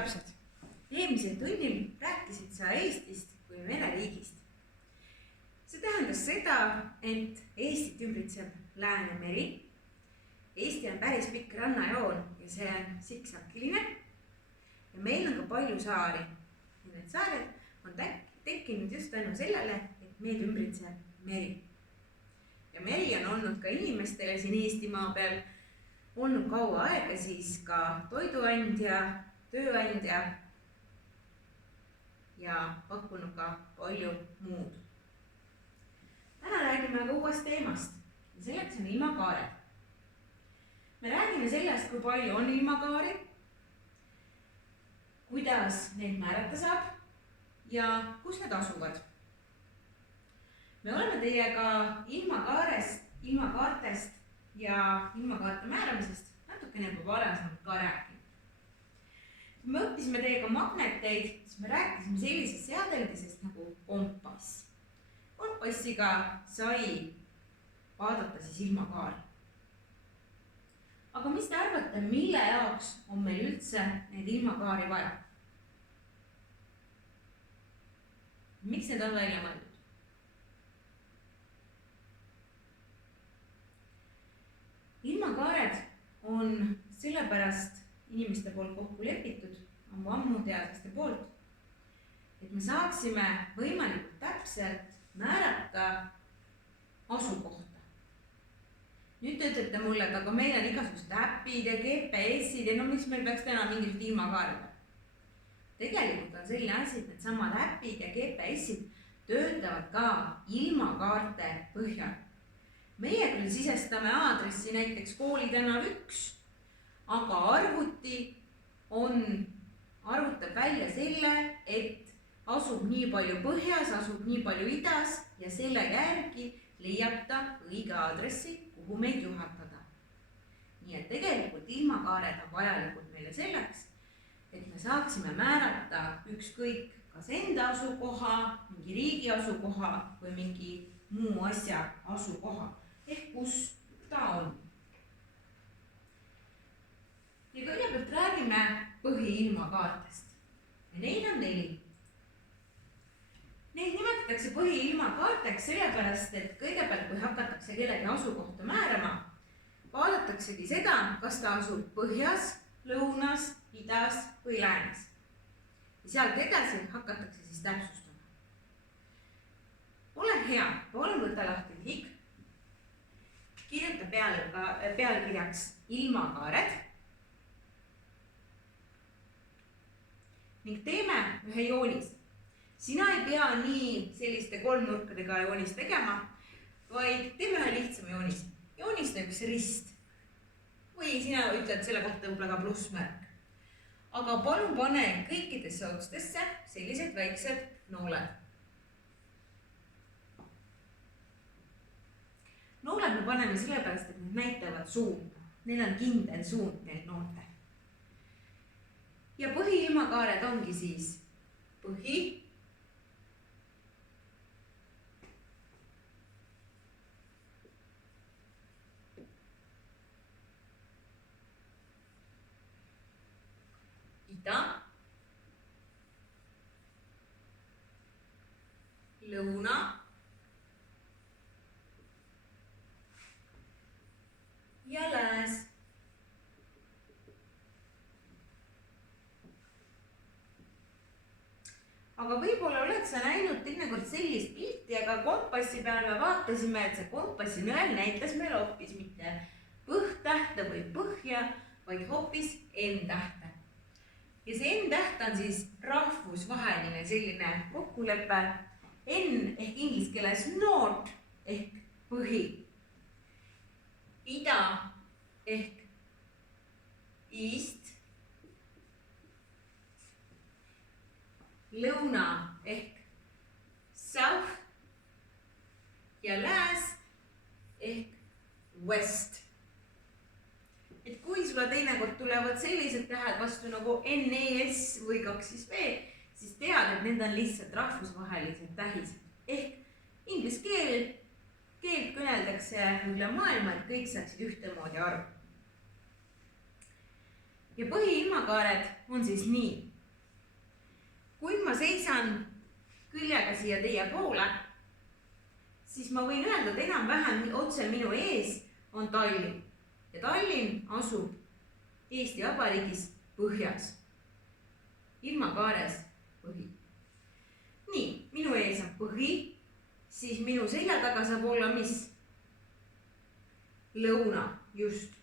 lapsed! Eelmisel tunnil rääkisid sa Eestist kui mereriigist. See tähendas seda, et Eestit ümbritseb Läänemeri. Eesti on päris pikk rannajoon ja see on siksakiline. Ja meil on ka palju saari. Ja need saared on tekkinud just tänu sellele, et meid ümbritseb meri. Ja meri on olnud ka inimestele siin Eestimaa peal olnud kaua aega siis ka toiduandja, tööandja ja pakkunud ka palju muud. Täna räägime aga uuest teemast ja selleks on ilmakaared. Me räägime sellest, kui palju on ilmakaari, kuidas neid määrata saab ja kus need asuvad. Me oleme teiega ilmakaartest ja ilmakaarte määramisest natukene juba varasemalt ka rääkinud. Kui me õppisime teiega magneteid, siis me rääkisime sellisest seadeldisest nagu kompass. Kompassiga sai vaadata siis ilmakaari. Aga mis te arvate, mille jaoks on meil üldse neid ilmakaari vaja? Miks need on välja mõeldud? Ilmakaared on sellepärast inimeste poolt kokku lepitud, ammuteadlaste poolt, et me saaksime võimalikult täpselt määrata asukohta. Nüüd te ütlete mulle, et aga meil on igasugused äpid ja GPS-id ja miks meil peaks täna mingisugused ilmakaarad? Tegelikult on selline asi, et need samad äpid ja GPS-id töötavad ka ilmakaarte põhjal. Meie küll sisestame aadressi näiteks koolitänav 1, aga arvuti arvutab välja selle, et asub nii palju põhjas, asub nii palju idas ja selle järgi leiab ta õige aadressi, kuhu meid juhatada. Nii et tegelikult ilmakaared on vajalikud meile selleks, et me saaksime määrata ükskõik kas enda asukoha, mingi riigi asukoha või mingi muu asja asukoha. Ehk kus ta on. Ja kõigepealt räägime põhiilmakaartest. Ja neid on 4. Neid nimetatakse põhiilmakaarteks sellepärast, et kõigepealt, kui hakatakse kellegi asukohta määrama, vaadataksegi seda, kas ta asub põhjas, lõunas, idas või läänes. Ja sealt edasi hakatakse siis täpsustama. Ole hea, palun võta lahti lihik. Kirjuta pealkirjaks ilmakaared ning teeme ühe joonis. Sina ei pea nii selliste kolmnurkadega joonist tegema, vaid teeme ühe lihtsama joonis. Joonista üks rist või sina ütled selle kohta võib-olla ka plussmärk. Aga palun pane kõikidesse otstesse sellised väiksed nooled. Nooled me paneme sellepärast, et need näitavad suunda. Neil on kindel suund neil nooltel. Ja põhiilmakaared ongi siis põhi, ida, lõuna ja lääs. Aga võib-olla oled sa näinud teinekord sellist pilti, aga kompassi peal me vaatasime, et see kompassi nõel näitas meil hoopis mitte põhtähte või põhja, vaid hoopis N-tähte. Ja see N-täht on siis rahvusvaheline selline kokkulepe. N ehk inglise keeles north ehk põhi. Ida ehk east, lõuna ehk south ja lääs ehk west. Et kui sulle teinekord tulevad sellised tähed vastu nagu NES või 2V, siis tead, et need on lihtsalt rahvusvahelised tähised. Ehk inglise keelt kõneldakse üle maailma, et kõik saaksid ühtemoodi aru. Ja põhiilmakaared on siis nii. kui ma seisan küljega siia teie poole, siis ma võin öelda, et enam-vähem otse minu ees on Tallinn. Ja Tallinn asub Eesti Vabariigis põhjas, ilmakaares põhi. Nii, minu ees on põhi, siis minu selja taga saab olla mis? Lõuna, just.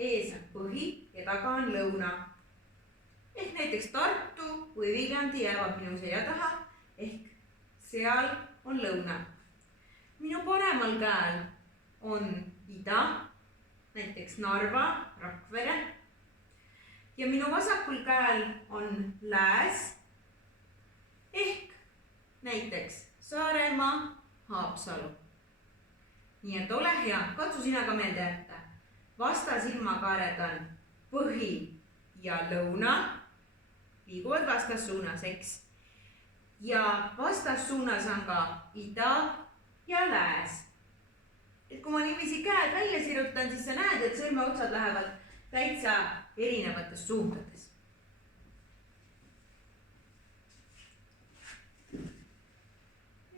Ees on põhi ja taga on lõuna. Ehk näiteks Tartu või Viljandi jäävad minu selja taha, ehk seal on lõuna. Minu paremal käel on ida, näiteks Narva, Rakvere. Ja minu vasakul käel on lääs, ehk näiteks Saaremaa, Haapsalu. Nii et ole hea, katsu sina ka meelde jätta. Vastas ilmakaared on põhi ja lõuna, liiguvad vastassuunas, eks? Ja vastassuunas on ka ida ja lääs. Et kui ma niiviisi käed välja sirutan, siis sa näed, et sõrmeotsad lähevad täitsa erinevates suundades.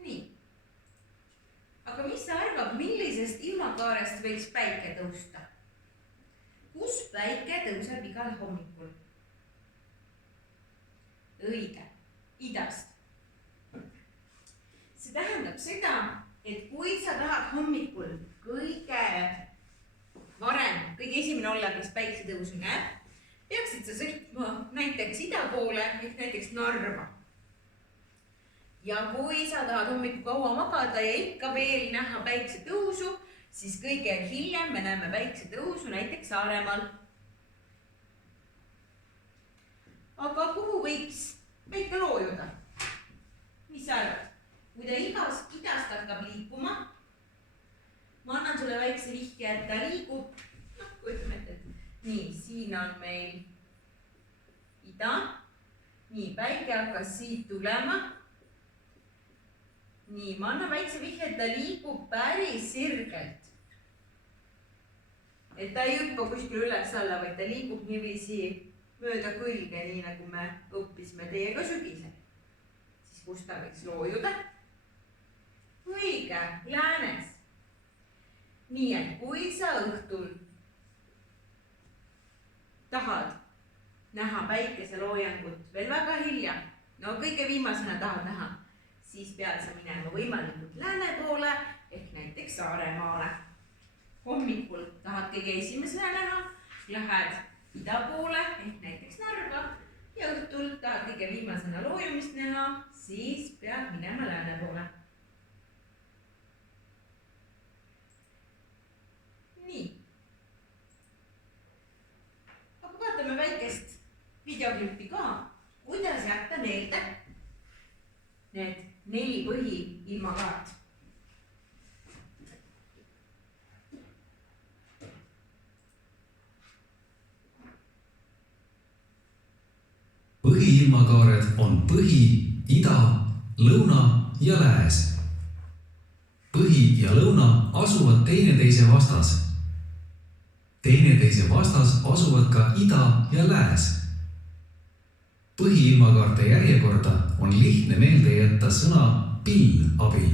Nii. Aga mis sa arvad, millisest ilmakaarest võiks päike tõusta? Kus päike tõuseb igal hommikul? Õige, idast. See tähendab seda, et kui sa tahad hommikul kõige varem, kõige esimene olla, kes päiksetõusu näeb, peaksid sa sõitma näiteks ida poole, ehk näiteks Narva. Ja kui sa tahad hommikul kaua magada ja ikka veel näha päiksetõusu, siis kõige hiljem me näeme päiksetõusu näiteks Saaremaal. Aga kuhu võiks päike loojuda? Mis sa arvad? Kui ta idast hakkab liikuma, ma annan sulle väikse vihje, et ta liigub, kujutame ette, et nii, siin on meil ida, nii, päike hakkas siit tulema. Nii, ma annan väikse vihje, et ta liigub päris sirgelt. Et ta ei hüppa kuskil üles alla, vaid ta liigub niiviisi mööda külge, nii nagu me õppisime teiega sügisel. Siis kus ta võiks loojuda? Õige, läänes. Nii, et kui sa õhtul tahad näha päikeseloojangut veel väga hilja, no kõige viimasena tahad näha, siis pead sa minema võimalikult lääne poole ehk näiteks Saaremaale. Hommikul tahad kõige esimesena näha, lähed ida poole ehk näiteks Narva ja õhtul tahad kõige viimasena loojumist näha, siis pead minema lääne poole. Nii. Aga vaatame väikest videoklippi ka, kuidas jätta meelde need 4 põhiilmakaart. Põhiilmakaared on põhi, ida, lõuna ja lääs. Põhi ja lõuna asuvad teineteise vastas. Teineteise vastas asuvad ka ida ja lääs. Põhiilmakaarte järjekorda on lihtne meelde jätta sõna pill abil.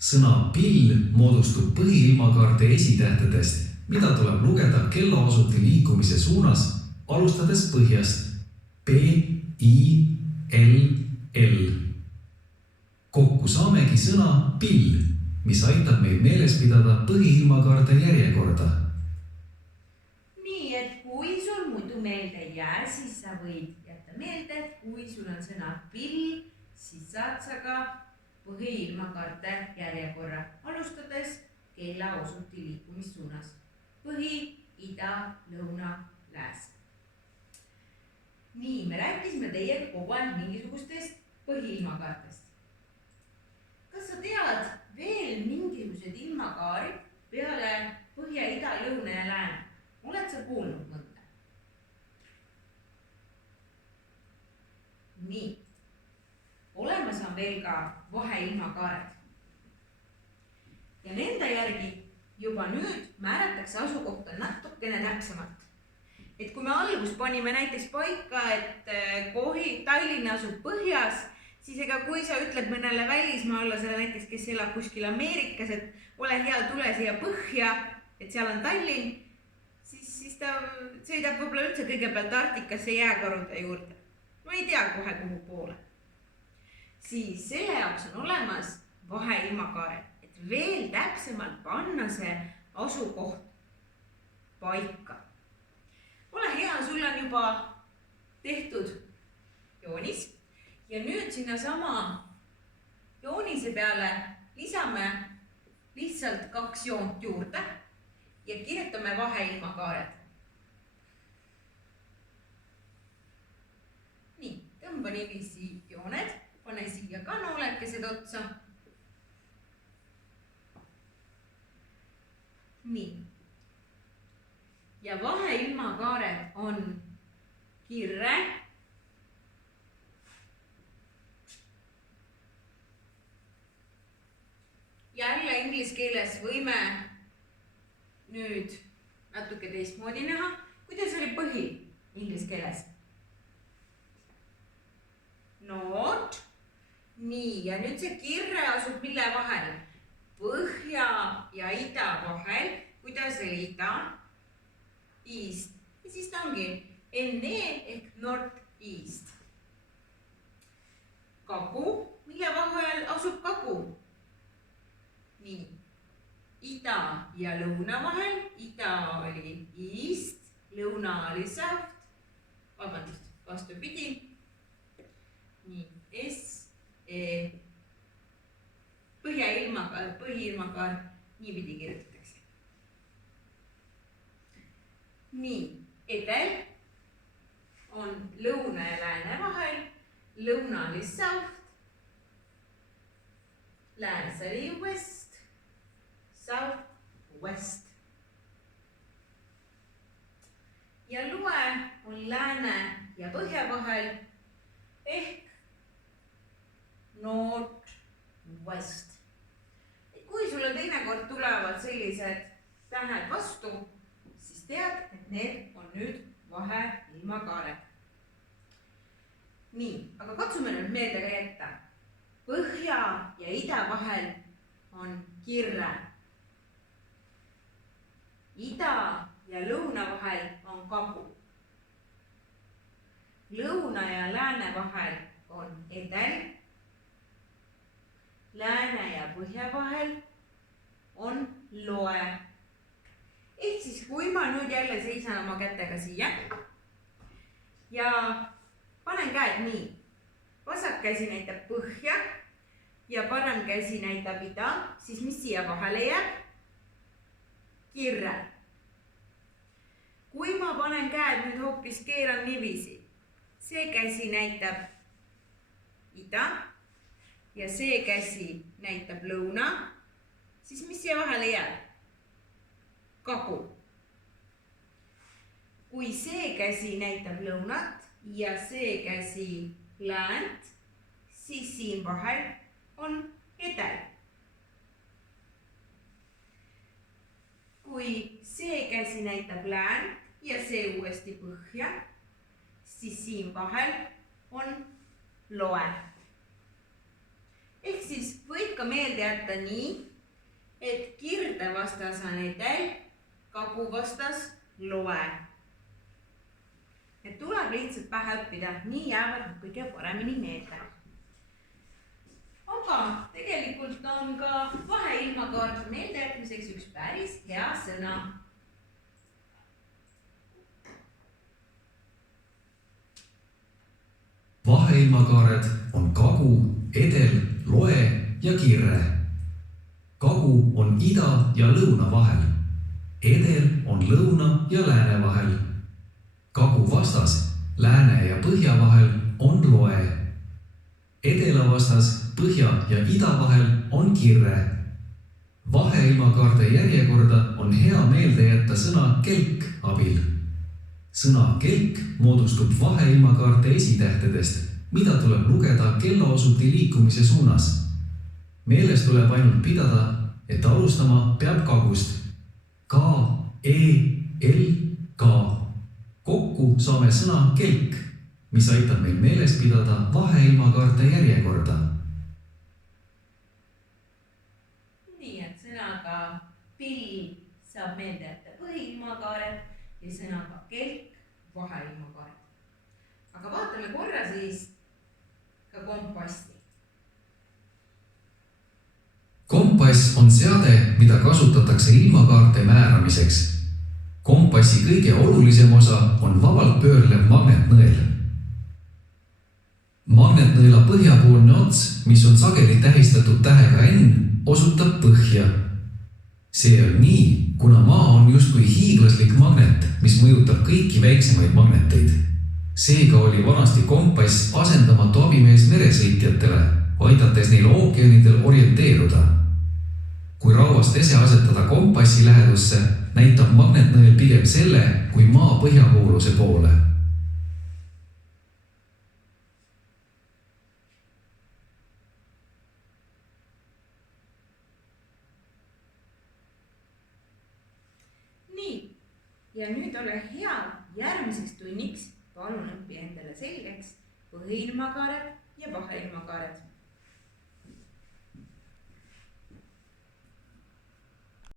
Sõna pill moodustub põhiilmakaarte esitähtedest, mida tuleb lugeda kellaosuti liikumise suunas, alustades põhjast P, I, L, L. Kokku saamegi sõna pill, mis aitab meil meeles pidada põhiilmakaarte järjekorda. Nii, et kui sul muidu meelde ei jää, siis sa võid jätta meelde, et kui sul on sõna pill, siis saad sa ka põhiilmakaarte järjekorra, alustades kellaosuti liikumissuunas. Põhi, ida, lõuna, lääs. Nii, me rääkisime teiega kogu aeg mingisugustest põhiilmakaartest. Kas sa tead veel mingisugused ilmakaari peale põhja, ida, lõuna ja lääne? Oled sa kuulnud mõnda? Nii, olemas on veel ka vaheilmakaared. Ja nende järgi juba nüüd määratakse asukohta natukene täpsemalt. et kui me algus panime näiteks paika, et Tallinn asub põhjas, siis ega kui sa ütled mõnele välismaalasele näiteks, kes elab kuskil Ameerikas, et ole hea, tule siia põhja, et seal on Tallinn, siis ta sõidab võib-olla üldse kõigepealt Arktikasse jääkarude juurde. No ei tea kohe kuhu poole. Siis selle jaoks on olemas vaheilmakaared, et veel täpsemalt panna see asukoht paika. Ole hea, sul on juba tehtud joonis ja nüüd sinna sama joonise peale lisame lihtsalt 2 joont juurde ja kirjutame vaheilmakaared. Nii, tõmba niiviisi jooned, pane siia ka noolekesed otsa. Nii. Ja vaheilmakaared on kirre, jälle inglise keeles võime nüüd natuke teistmoodi näha. Kuidas oli põhi inglise keeles? Nood. Nii, ja nüüd see kirre asub mille vahel? Põhja ja ida vahel. Kuidas oli ida? East. Ja siis ta ongi NE ehk North East. Kagu. Mille vahel asub kagu? Nii. Ida ja lõuna vahel. Ida oli East. Lõuna oli South. Vabandust, vastupidi. Nii. S-E. Põhiilmakaar niipidi kirjutatakse. Nii, edel on lõuna ja lääne vahel, lõuna oli south, lääs oli west, south, west. Ja lue on lääne ja põhja vahel ehk north, west. Kui sulle teinekord tulevad sellised tähed vastu, siis tead, et need on nüüd vaheilmakaared. Nii, aga katsume nüüd meelde ka jätta. Põhja ja ida vahel on kirre. Ida ja lõuna vahel on kagu. Lõuna ja lääne vahel on edel. Lääne ja põhja vahel on loe. Ehk siis, kui ma nüüd jälle seisan oma kätega siia ja panen käed nii. Vasak käsi näitab põhja ja parem käsi näitab ida, siis mis siia vahele jääb? Kirre. Kui ma panen käed nüüd hoopis keeran niiviisi, see käsi näitab ida ja see käsi näitab lõuna, siis mis siia vahele jääb? Kagu. Kui see käsi näitab lõunat ja see käsi läänt, siis siin vahel on edel. Kui see käsi näitab läänt ja see uuesti põhja, siis siin vahel on loe. Ehk siis võid ka meelde jätta nii, et kirde vastas on edel, kagu vastas loe. Et tuleb lihtsalt pähe õppida, nii jäävad nad kõige paremini meelde. Aga tegelikult on ka vaheilmakaart meelde jätmiseks üks päris hea sõna. Vaheilmakaared on kagu, edel, loe ja kirre. Kagu on ida ja lõuna vahel. Edel on lõuna ja lääne vahel. Kagu vastas lääne ja põhja vahel on loe. Edela vastas põhja ja ida vahel on kirre. Vaheilmakaarde järjekorda on hea meelde jätta sõna kelk abil. Sõna kelk moodustub vaheilmakaarte esitähtedest, mida tuleb lugeda kellaosuti liikumise suunas. Meeles tuleb ainult pidada, et alustama peab kagust. K, E, L, K. kokku saame sõna kelk, mis aitab meil meeles pidada vaheilmakaarte järjekorda. Nii, et sõnaga pill saab meelde jätta põhiilmakaaret ja sõnaga kelk vaheilmakaaret. Aga vaatame korra siis ka kompassi. Kompass on seade, mida kasutatakse ilmakaarte määramiseks. Kompassi kõige olulisem osa on vabalt pöörlev magnetnõel. Magnetnõela põhjapoolne ots, mis on sageli tähistatud tähega N, osutab põhja. See on nii, kuna Maa on justkui hiiglaslik magnet, mis mõjutab kõiki väiksemaid magneteid. Seega oli vanasti kompass asendamatu abimees meresõitjatele, aidates neil ookeanidel orienteeruda. Kui rauast ese asetada kompassi lähedusse, näitab magnetnõel pigem selle kui Maa põhjapooluse poole. Nii, ja nüüd ole hea, järgmiseks tunniks palun õppi endale selgeks põhiilmakaared ja vaheilmakaared.